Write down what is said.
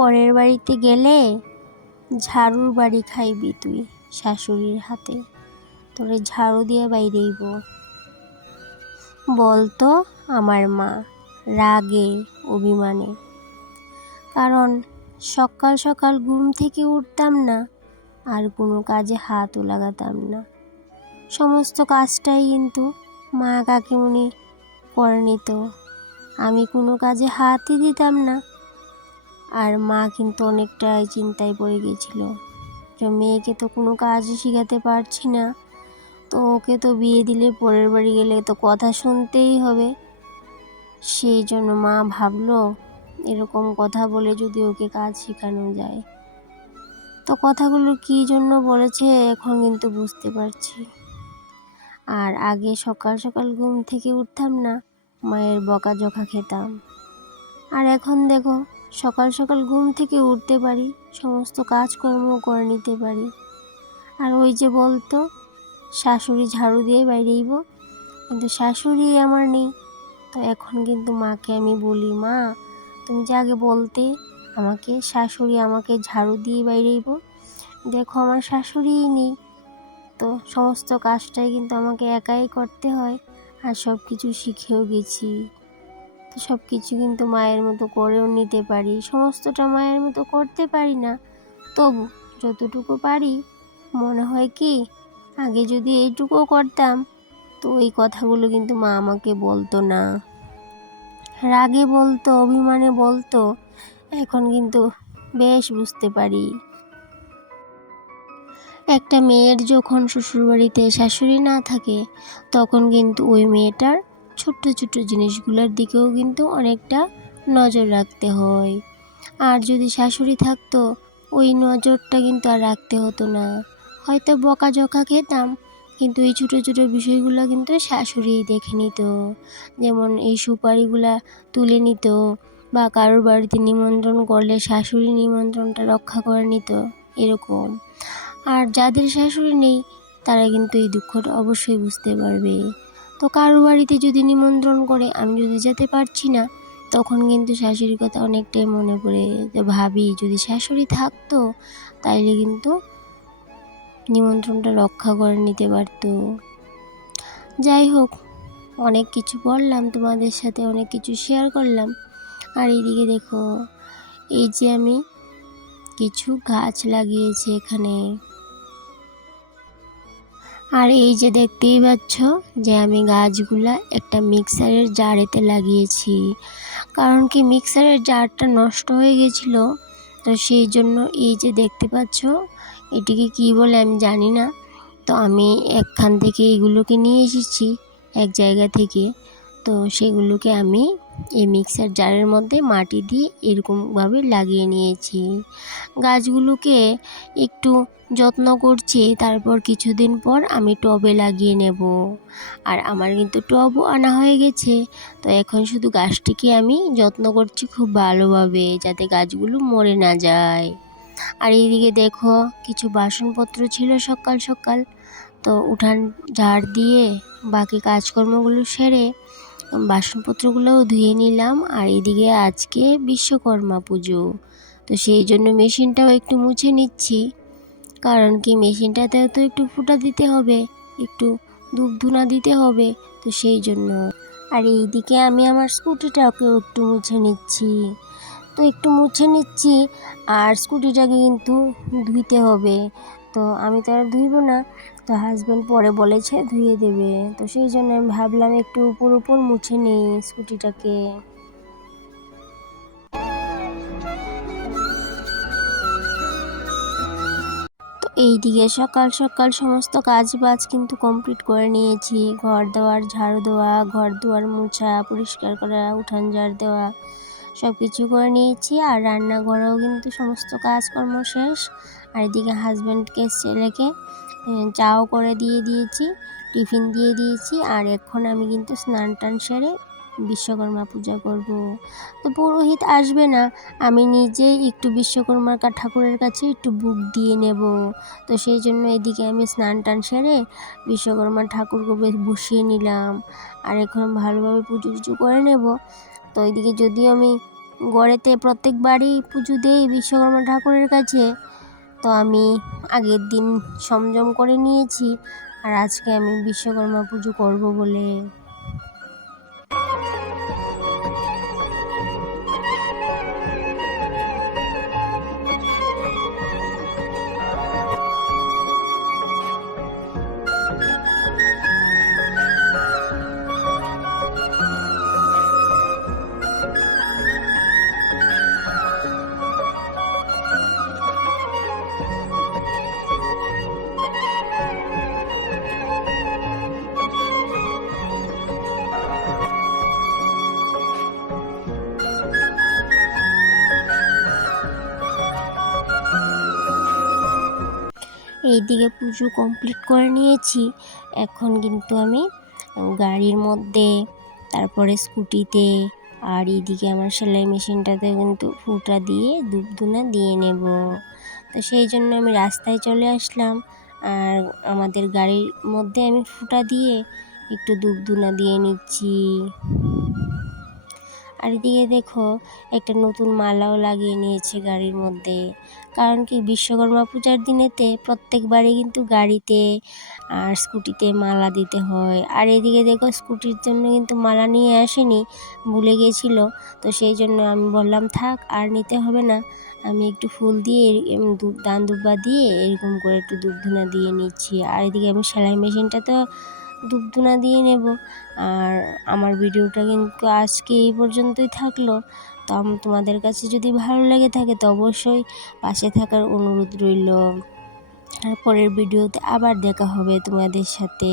পরের বাড়িতে গেলে ঝাড়ুর বাড়ি খাইবি তুই শাশুড়ির হাতে, তোরে ঝাড়ু দিয়ে বাইরেইব, বলতো আমার মা রাগে অভিমানে। কারণ সকাল সকাল ঘুম থেকে উঠতাম না, আর কোনো কাজে হাতও লাগাতাম না। সমস্ত কাজটাই কিন্তু মা কাকিমুনি করে নিত, আমি কোনো কাজে হাতই দিতাম না। আর মা কিন্তু অনেকটাই চিন্তায় পড়ে গেছিল যে মেয়েকে তো কোনো কাজই শেখাতে পারছি না, তো ওকে তো বিয়ে দিলে পরের বাড়ি গেলে তো কথা শুনতেই হবে। সেই জন্য মা ভাবলো এরকম কথা বলে যদি ওকে কাজ শেখানো যায়। তো কথাগুলো কী জন্য বলেছে এখন কিন্তু বুঝতে পারছি। আর আগে সকাল সকাল ঘুম থেকে উঠতাম না, মায়ের বকাঝকা খেতাম। আর এখন দেখো সকাল সকাল ঘুম থেকে উঠতে পারি, সমস্ত কাজকর্ম করে নিতে পারি। আর ওই যে বলতো শাশুড়ি ঝাড়ু দিয়ে বাইরেইব, কিন্তু শাশুড়ি আমার নেই। তো এখন কিন্তু মাকে আমি বলি, মা তুমি যে আগে বলতে আমাকে শাশুড়ি আমাকে ঝাড়ু দিয়ে বাইরেইব, দেখো আমার শাশুড়িই নেই, তো সমস্ত কাজটাই কিন্তু আমাকে একাই করতে হয়। আর সব কিছু শিখেও গেছি, তো সব কিছু কিন্তু মায়ের মতো করেও নিতে পারি। সমস্তটা মায়ের মতো করতে পারি না, তবু যতটুকু পারি মনে হয় কি আগে যদি এইটুকুও করতাম, তো ওই কথাগুলো কিন্তু মা আমাকে বলতো না, রাগে বলতো, অভিমানে বলতো। এখন কিন্তু বেশ বুঝতে পারি একটা মেয়ের যখন শ্বশুরবাড়িতে শাশুড়ি না থাকে, তখন কিন্তু ওই মেয়েটার ছোট্ট ছোট্ট জিনিসগুলোর দিকেও কিন্তু অনেকটা নজর রাখতে হয়। আর যদি শাশুড়ি থাকতো, ওই নজরটা কিন্তু আর রাখতে হতো না। হয়তো বকাঝকা খেতাম, কিন্তু এই ছোটো ছোটো বিষয়গুলো কিন্তু শাশুড়িই দেখে নিত। যেমন এই সুপারিগুলা তুলে নিত, বা কারোর বাড়িতে নিমন্ত্রণ করলে শাশুড়ি নিমন্ত্রণটা রক্ষা করে নিত, এরকম। আর যাদের শাশুড়ি নেই তারা কিন্তু এই দুঃখটা অবশ্যই বুঝতে পারবে। তো কারোর বাড়িতে যদি নিমন্ত্রণ করে আমি যদি যেতে পারছি না, তখন কিন্তু শাশুড়ির কথা অনেকটাই মনে পড়ে, যে ভাবি যদি শাশুড়ি থাকতো তাইলে কিন্তু নিমন্ত্রণটা রক্ষা করে নিতে পারতো। যাই হোক, অনেক কিছু বললাম তোমাদের সাথে, অনেক কিছু শেয়ার করলাম। আর এইদিকে দেখো, এই যে আমি কিছু গাছ লাগিয়েছি এখানে। আর এই যে দেখতেই পাচ্ছ যে আমি গাছগুলা একটা মিক্সারের জারেতে লাগিয়েছি, কারণ কি মিক্সারের জারটা নষ্ট হয়ে গেছিল। তো সেই জন্য এই যে দেখতে পাচ্ছ, এটিকে কি বলে আমি জানি না। তো আমি একখান থেকে এইগুলোকে নিয়ে এসেছি এক জায়গা থেকে, তো সেগুলোকে আমি এই মিক্সার জারের মধ্যে মাটি দিয়ে এরকমভাবে লাগিয়ে নিয়েছি। গাছগুলোকে একটু যত্ন করছি, তারপর কিছুদিন পর আমি টবে লাগিয়ে নেব। আর আমার কিন্তু টবও আনা হয়ে গেছে, তো এখন শুধু গাছটিকে আমি যত্ন করছি খুব ভালোভাবে, যাতে গাছগুলো মরে না যায়। আর এইদিকে দেখো কিছু বাসনপত্র ছিল সকাল সকাল, তো উঠান ঝাড় দিয়ে বাকি কাজকর্মগুলো সেরে বাসনপত্রগুলোও ধুয়ে নিলাম। আর এদিকে আজকে বিশ্বকর্মা পুজো, তো সেই জন্য মেশিনটাও একটু মুছে নিচ্ছি, কারণ কি মেশিনটাতেও তো একটু ফুটা দিতে হবে, একটু ধূপ ধুনা দিতে হবে, তো সেই জন্য। আর এইদিকে আমি আমার স্কুটিটাকেও একটু মুছে নিচ্ছি, তো একটু মুছে নিচ্ছি। আর স্কুটিটাকে কিন্তু ধুইতে হবে, তো আমি তো আর ধুইব না, তো হাজব্যান্ড পরে বলেছে ধুয়ে দেবে, তো সেই জন্য আমি ভাবলাম একটু উপর উপর মুছে নিই স্কুটিটাকে। তো এইদিকে সকাল সকাল সমস্ত কাজ বাজ কিন্তু কমপ্লিট করে নিয়েছি, ঘর দেওয়ার ঝাড়ু দেওয়া, ঘর দুয়ার মোছা, পরিষ্কার করা, উঠান ঝাড় দেওয়া, সব কিছু করে নিয়েছি। আর রান্নাঘরেও কিন্তু সমস্ত কাজকর্ম শেষ। আর এদিকে হাজব্যান্ডকে ছেলেকে চাও করে দিয়ে দিয়েছি, টিফিন দিয়ে দিয়েছি। আর এখন আমি কিন্তু স্নান টান সেরে বিশ্বকর্মা পূজা করব। তো পুরোহিত আসবে না, আমি নিজেই একটু বিশ্বকর্মার ঠাকুরের কাছে একটু বুক দিয়ে নেব। তো সেই জন্য এদিকে আমি স্নান টান সেরে বিশ্বকর্মার ঠাকুরকে বসিয়ে নিলাম। আর এখন ভালোভাবে পুজো টুজো করে নেব। তো এইদিকে যদিও আমি ঘরেতে প্রত্যেকবারই পুজো দেই বিশ্বকর্মা ঠাকুরের কাছে। তো আমি আগের দিন সংযম করে নিয়েছি, আর আজকে আমি বিশ্বকর্মা পুজো করব বলে। এইদিকে পুজো কমপ্লিট করে নিয়েছি। এখন কিন্তু আমি গাড়ির মধ্যে, তারপরে স্কুটিতে, আর এইদিকে আমার সেলাই মেশিনটাতে কিন্তু ফুটা দিয়ে ধূপধুনা দিয়ে নেব। তো সেই জন্য আমি রাস্তায় চলে আসলাম, আর আমাদের গাড়ির মধ্যে আমি ফুটা দিয়ে একটু ধূপধুনা দিয়ে নিচ্ছি। আর এদিকে দেখো একটা নতুন মালাও লাগিয়ে নিয়েছে গাড়ির মধ্যে। কারণ কি, বিশ্বকর্মা পূজার দিনেতে প্রত্যেকবারই কিন্তু গাড়িতে আর স্কুটিতে মালা দিতে হয়। আর এদিকে দেখো স্কুটির জন্য কিন্তু মালা নিয়ে আসেনি, ভুলে গেছিল। তো সেই জন্য আমি বললাম থাক, আর নিতে হবে না, আমি একটু ফুল দিয়ে দান দুব্বা দিয়ে এরকম করে একটু ধূপধুনা দিয়ে নিচ্ছি। আর এদিকে আমি সেলাই মেশিনটা তো ধূপধুনা দিয়ে নেব। আর আমার ভিডিওটা কিন্তু আজকে এই পর্যন্তই থাকলো। তো তোমাদের কাছে যদি ভালো লেগে থাকে তো অবশ্যই পাশে থাকার অনুরোধ রইল। আর পরের ভিডিওতে আবার দেখা হবে তোমাদের সাথে।